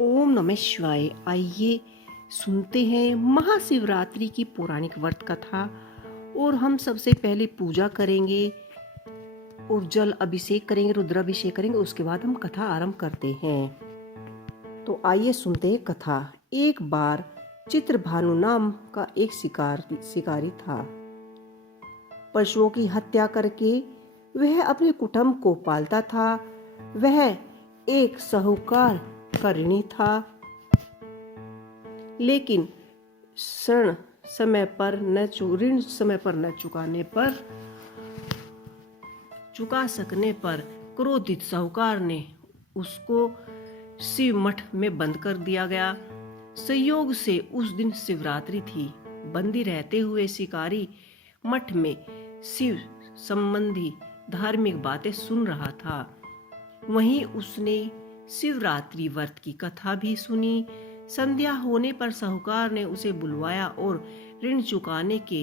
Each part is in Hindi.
ओम नमः शिवाय। आइए सुनते हैं महाशिवरात्रि की पौराणिक व्रत कथा। और हम सबसे पहले पूजा करेंगे और जल अभिषेक करेंगे, रुद्राभिषेक करेंगे। उसके बाद हम कथा आरंभ करते हैं। तो आइए सुनते हैं कथा। एक बार चित्रभानु नाम का एक शिकारी था। पशुओं की हत्या करके वह अपने कुटुंब को पालता था। वह एक साहूकार का ऋणी था, लेकिन ऋण समय पर न चुका सकने पर क्रोधित साहूकार ने उसको शिव मठ में बंद कर दिया गया। संयोग से उस दिन शिवरात्रि थी। बंदी रहते हुए शिकारी मठ में शिव संबंधी धार्मिक बातें सुन रहा था। वहीं उसने शिवरात्रि व्रत की कथा भी सुनी। संध्या होने पर साहूकार ने उसे बुलवाया और ऋण चुकाने के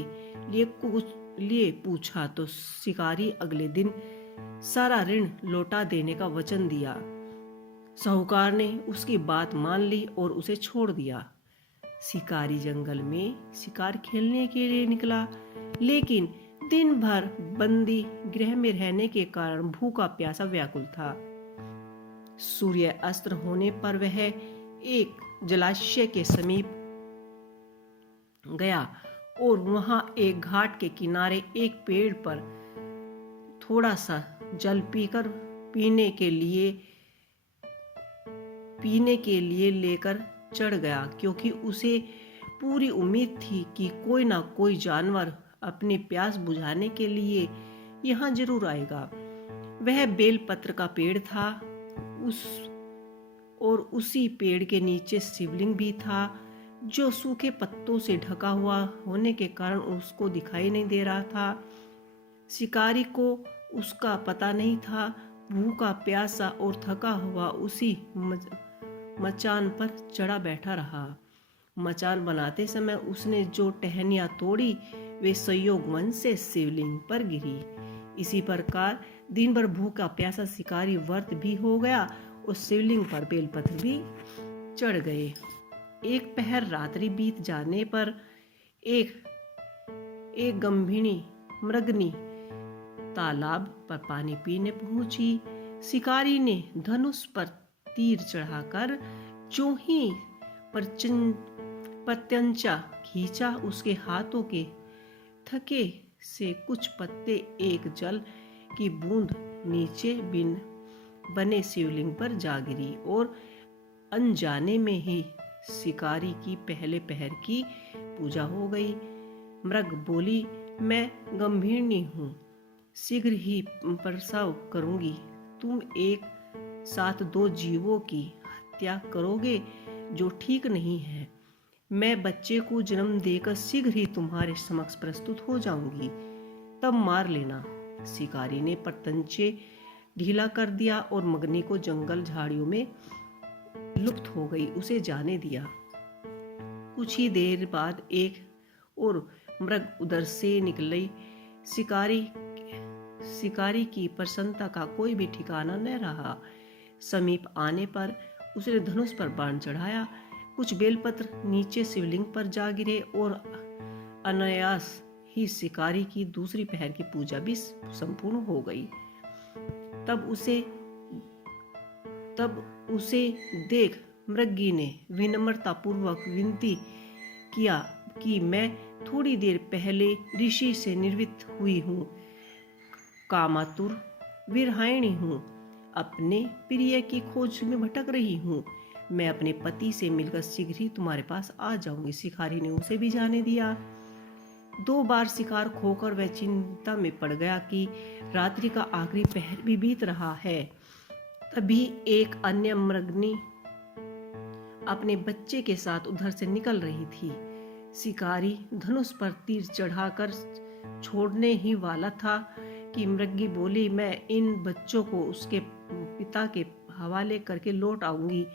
लिए पूछा तो शिकारी अगले दिन सारा ऋण लौटा देने का वचन दिया। साहूकार ने उसकी बात मान ली और उसे छोड़ दिया। शिकारी जंगल में शिकार खेलने के लिए निकला, लेकिन दिन भर बंदी गृह में रहने के कारण भूखा प्यासा व्याकुल था। सूर्य अस्त होने पर वह एक जलाशय के समीप गया और वहां एक घाट के किनारे एक पेड़ पर थोड़ा सा जल पीने के लिए लेकर चढ़ गया, क्योंकि उसे पूरी उम्मीद थी कि कोई ना कोई जानवर अपनी प्यास बुझाने के लिए यहाँ जरूर आएगा। वह बेलपत्र का पेड़ था। उसी पेड़ के नीचे शिवलिंग भी था, जो सूखे पत्तों से ढका हुआ होने के कारण उसको दिखाई नहीं दे रहा था। शिकारी को उसका पता नहीं था। भूखा प्यासा और थका हुआ उसी मचान पर चढ़ा बैठा रहा। मचान बनाते समय उसने जो टहनियां तोड़ी वे संयोगवश से शिवलिंग पर गिरी। इसी प्रकार दिन भर भूखा प्यासा शिकारी व्रत भी हो गया और शिवलिंग पर बेलपत्र भी चढ़ गए। एक पहर रात्रि बीत जाने पर एक गंभीरी मृगनी तालाब पर पानी पीने पहुंची। शिकारी ने धनुष पर तीर चढ़ाकर जो ही प्रत्यंचा खींचा, उसके हाथों के थके से कुछ पत्ते एक जल की बूंद नीचे बने शिवलिंग पर जा गिरी और अनजाने में ही शिकारी की पहले पहर की पूजा हो गई। मृग बोली, मैं गंभीरनी हूँ, शीघ्र ही प्रसव करूंगी। तुम एक साथ दो जीवों की हत्या करोगे, जो ठीक नहीं है। मैं बच्चे को जन्म देकर शीघ्र ही तुम्हारे समक्ष प्रस्तुत हो जाऊंगी, तब मार लेना। शिकारी ने प्रत्यंचे ढीला कर दिया और मगनी को जंगल झाड़ियों में लुप्त हो गई, उसे जाने दिया। कुछ ही देर बाद एक और मृग उधर से निकली। शिकारी की प्रसन्नता का कोई भी ठिकाना न रहा। समीप आने पर उसने धनुष पर बाण चढ़ाया। कुछ बेलपत्र नीचे शिवलिंग पर जा गिरे और अनायास ही शिकारी की दूसरी पहर की पूजा भी संपूर्ण हो गई। तब उसे देख मृगी ने विनम्रतापूर्वक विनती किया कि मैं थोड़ी देर पहले ऋषि से निर्वृत्त हुई हूँ, कामातुर विरहायिणी हूँ, अपने प्रिय की खोज में भटक रही हूँ। मैं अपने पति से मिलकर शीघ्र ही तुम्हारे पास आ जाऊंगी। शिकारी ने उसे भी जाने दिया। 2 बार शिकार खोकर वह चिंता में पड़ गया कि रात्रि का आखिरी पहर भी बीत रहा है। तभी एक अन्य मृगनी अपने बच्चे के साथ उधर से निकल रही थी। शिकारी धनुष पर तीर चढ़ाकर छोड़ने ही वाला था कि मृगी बोली, मैं इन बच्चों को उसके पिता के हवाले करके लौट आऊंगी।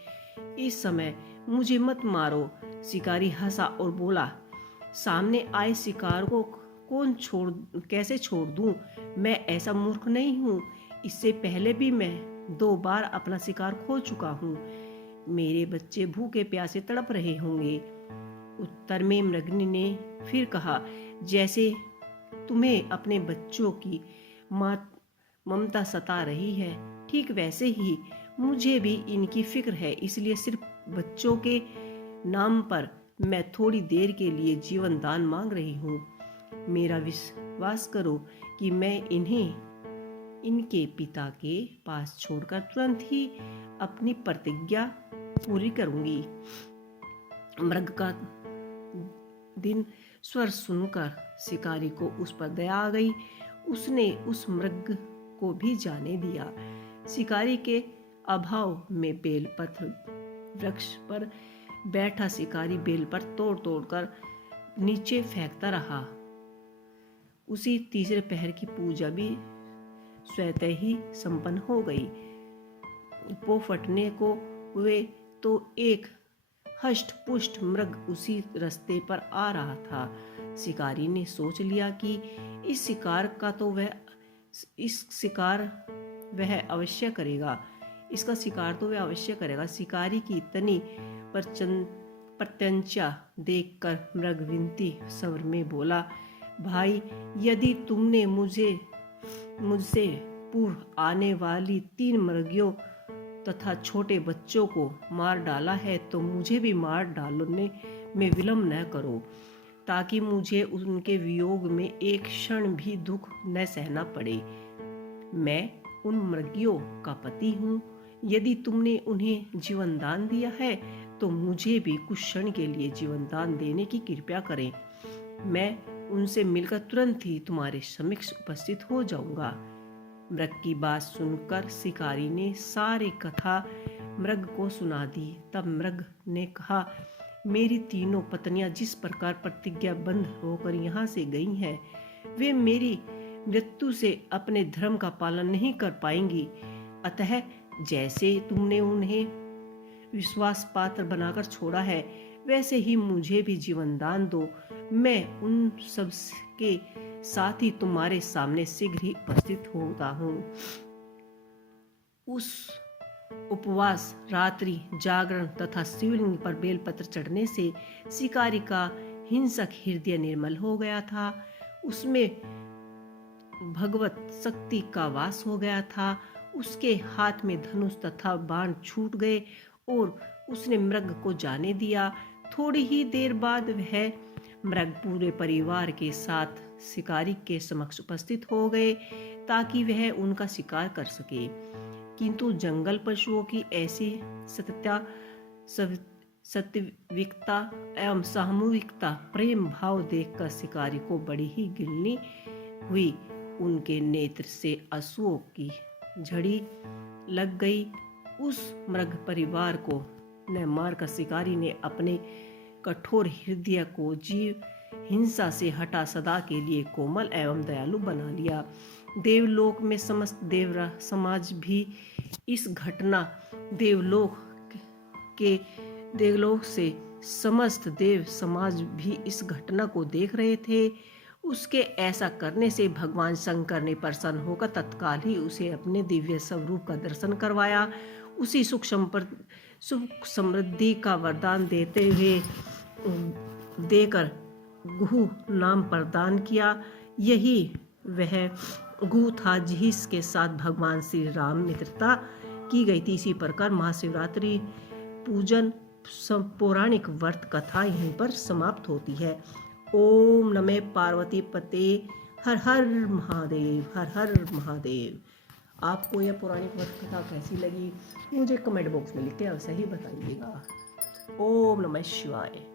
इस समय मुझे मत मारो। शिकारी हंसा और बोला, सामने आए शिकार को कैसे छोड़ दूं? मैं ऐसा मूर्ख नहीं हूँ। इससे पहले भी मैं 2 बार अपना शिकार खो चुका हूँ। मेरे बच्चे भूखे प्यासे तड़प रहे होंगे। उत्तर में मृगनी ने फिर कहा, जैसे तुम्हें अपने बच्चों की ममता सता रही है, ठीक वैसे ही मुझे भी इनकी फिक्र है। इसलिए सिर्फ बच्चों के नाम पर मैं थोड़ी देर के लिए जीवन दान मांग रही हूँ। मेरा विश्वास करो कि मैं इन्हें इनके पिता के पास छोड़कर तुरंत ही अपनी प्रतिज्ञा पूरी करूंगी। मृग का दिन स्वर सुनकर शिकारी को उस पर दया आ गई। उसने उस मृग को भी जाने दिया। शिकारी के अभाव में बेलपत्र वृक्ष पर बैठा शिकारी बेल पर तोड़ तोड़कर नीचे फेंकता रहा। उसी तीसरे पहर की पूजा भी स्वतः ही संपन्न हो गई। पो फटने को हुए तो एक हष्ट पुष्ट मृग उसी रास्ते पर आ रहा था। शिकारी ने सोच लिया कि इस शिकार वह अवश्य करेगा। इसका शिकार तो वह अवश्य करेगा। शिकारी की इतनी प्रत्यंचा देखकर मृग विनती स्वर में बोला, भाई, यदि तुमने मुझसे पूर्व आने वाली 3 मृगियों तथा छोटे बच्चों को मार डाला है तो मुझे भी मार डालने में विलंब न करो, ताकि मुझे उनके वियोग में एक क्षण भी दुख न सहना पड़े। मैं उन मृगियों का पति हूँ। यदि तुमने उन्हें जीवन दान दिया है तो मुझे भी कुछ क्षण के लिए जीवन दान देने की कृपा करें। मैं उनसे मिलकर तुरंत ही तुम्हारे समक्ष उपस्थित हो जाऊंगा। मृग की बात सुनकर शिकारी ने सारी कथा मृग को सुना दी। तब मृग ने कहा, मेरी तीनों पत्नियां जिस प्रकार प्रतिज्ञाबद्ध होकर यहाँ से गई हैं, वे मेरी मृत्यु से अपने धर्म का पालन नहीं कर पाएंगी। अतः जैसे तुमने उन्हें विश्वास पात्र बनाकर छोड़ा है, वैसे ही मुझे भी जीवन दान दो। मैं उन सब के साथ ही तुम्हारे सामने शीघ्र ही उपस्थित होता हूँ। उस उपवास, रात्रि जागरण तथा शिवलिंग पर बेलपत्र चढ़ने से शिकारी का हिंसक हृदय निर्मल हो गया था। उसमें भगवत शक्ति का वास हो गया था। उसके हाथ में धनुष तथा बाण छूट गए और उसने मृग को जाने दिया। थोड़ी ही देर बाद वह मृग पूरे परिवार के साथ शिकारी के समक्ष उपस्थित हो गए ताकि वह उनका शिकार कर सके। किंतु जंगल पशुओं की ऐसी सात्विकता एवं सामूहिकता प्रेम भाव देखकर शिकारी को बड़ी ही गिलनी हुई। उनके नेत्र से आंसुओं की झड़ी लग गई। उस मृग परिवार को न मारकर शिकारी ने अपने कठोर हृदय को जीव हिंसा से हटा सदा के लिए कोमल एवं दयालु बना लिया। देवलोक में समस्त देवरा समाज भी इस घटना देवलोक से समस्त देव समाज भी इस घटना को देख रहे थे। उसके ऐसा करने से भगवान शंकर ने प्रसन्न होकर तत्काल ही उसे अपने दिव्य स्वरूप का दर्शन करवाया। उसी सुख समृद्धि का वरदान देकर गुह नाम प्रदान किया। यही वह गुह था जिसके साथ भगवान श्री राम मित्रता की गई थी। इसी प्रकार महाशिवरात्रि पूजन पौराणिक व्रत कथा यहीं पर समाप्त होती है। ओम नमः पार्वती पते हर हर महादेव, हर हर महादेव। आपको यह पौराणिक व्रत कथा कैसी लगी मुझे कमेंट बॉक्स में लिख के अवश्य ही बताइएगा। ओम नमः शिवाय।